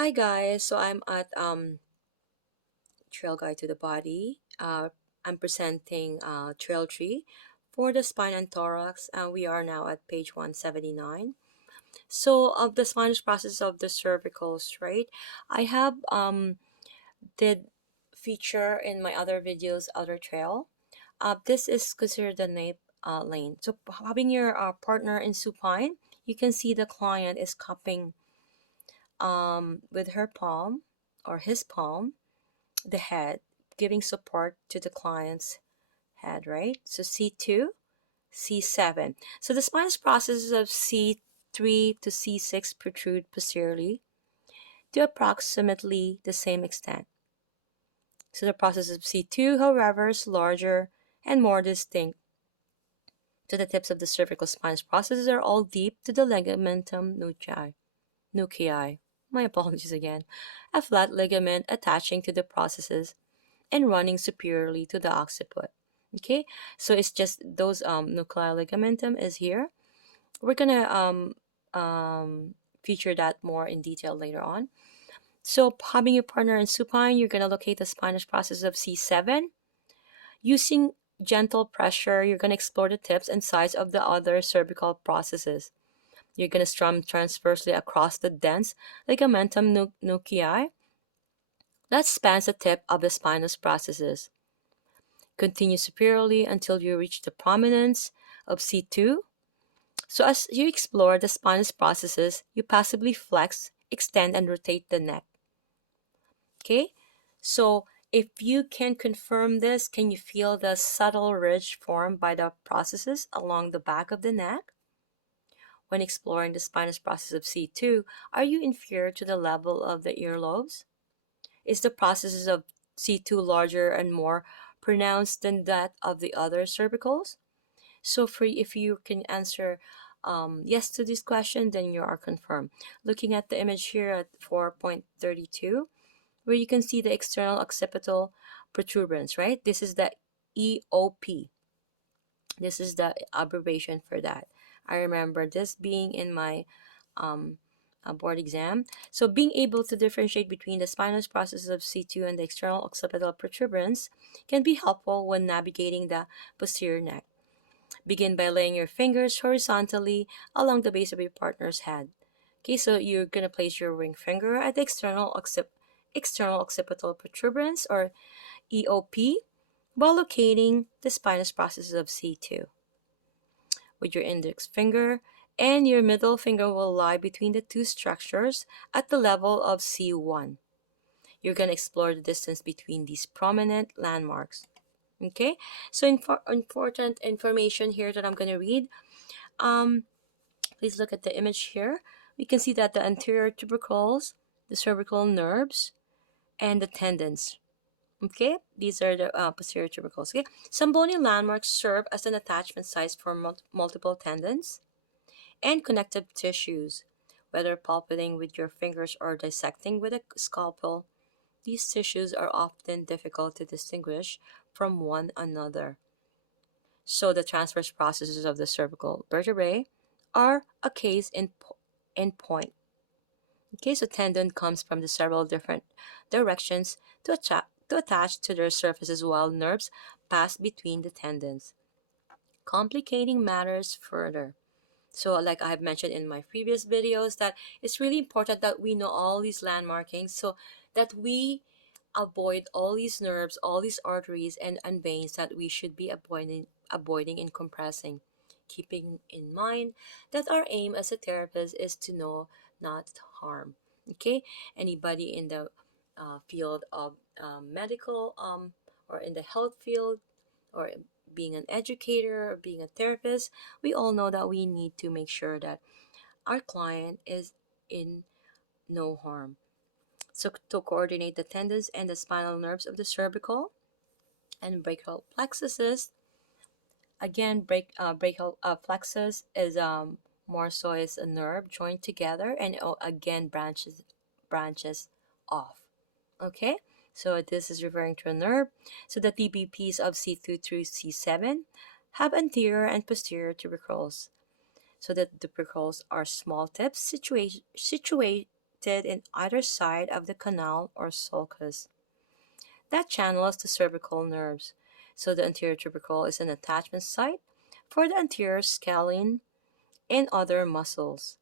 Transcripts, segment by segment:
Hi guys, so I'm at Trail Guide to the Body. I'm presenting Trail Tree for the spine and thorax, and we are now at page 179. So of the spinous process of the cervicals, right? I have did feature in my other videos other trail. This is considered the nape lane. So having your partner in supine, you can see the client is cupping with her palm or his palm the head, giving support to the client's head, right? So C2, C7. So the spinous processes of C3 to C6 protrude posteriorly to approximately the same extent. So the process of C2, however, is larger and more distinct to the tips of the cervical spinous processes are all deep to the ligamentum nuclei. My apologies again. A flat ligament attaching to the processes and running superiorly to the occiput. Okay, so it's just those nuclear ligamentum is here. We're gonna feature that more in detail later on. So having your partner in supine, you're gonna locate the spinous process of C7. Using gentle pressure, you're gonna explore the tips and sides of the other cervical processes. You're gonna strum transversely across the dense ligamentum nuclei that spans the tip of the spinous processes. Continue superiorly until you reach the prominence of C2. So as you explore the spinous processes, you passively flex, extend, and rotate the neck. Okay? So if you can confirm this, can you feel the subtle ridge formed by the processes along the back of the neck? When exploring the spinous process of C2, are you inferior to the level of the earlobes? Is the processes of C2 larger and more pronounced than that of the other cervicals? So for if you can answer yes to this question, then you are confirmed. Looking at the image here at 4.32, where you can see the external occipital protuberance, right? This is the EOP. This is the abbreviation for that. I remember this being in my um, board exam. So being able to differentiate between the spinous processes of C2 and the external occipital protuberance can be helpful when navigating the posterior neck. Begin by laying your fingers horizontally along the base of your partner's head. Okay, so you're going to place your ring finger at the external occipital protuberance or EOP while locating the spinous processes of C2. With your index finger and your middle finger will lie between the two structures at the level of C1. You're going to explore the distance between these prominent landmarks. Okay, so important information here that I'm going to read. Um, Please look at the image here. We can see that the anterior tubercles, the cervical nerves, and the tendons. Okay, these are the posterior tubercles. Okay, some bony landmarks serve as an attachment sites for multiple tendons and connective tissues. Whether palpating with your fingers or dissecting with a scalpel, these tissues are often difficult to distinguish from one another. So the transverse processes of the cervical vertebrae are a case in point. Okay, so tendon comes from the several different directions to attach to their surfaces while nerves pass between the tendons, complicating matters further. So like I have mentioned in my previous videos that it's really important that we know all these landmarkings so that we avoid all these nerves, all these arteries and veins that we should be avoiding and compressing. Keeping in mind that our aim as a therapist is to know, not harm. Okay? Anybody in the field of medical or in the health field or being an educator or being a therapist, we all know that we need to make sure that our client is in no harm. So to coordinate the tendons and the spinal nerves of the cervical and brachial plexuses, again, brachial plexus is more so is a nerve joined together and again branches off. Okay, so this is referring to a nerve. So the TBPs of C2 through C7 have anterior and posterior tubercles. So the tubercles are small tips located in either side of the canal or sulcus. That channels the cervical nerves. So the anterior tubercle is an attachment site for the anterior scalene and other muscles.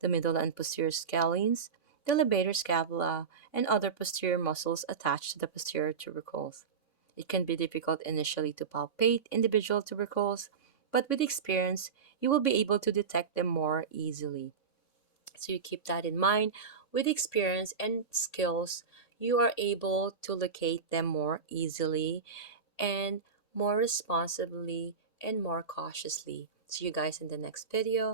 The middle and posterior scalenes, the levator scapula, and other posterior muscles attached to the posterior tubercles. It can be difficult initially to palpate individual tubercles, but with experience, you will be able to detect them more easily. So you keep that in mind. With experience and skills, you are able to locate them more easily and more responsibly and more cautiously. See you guys in the next video.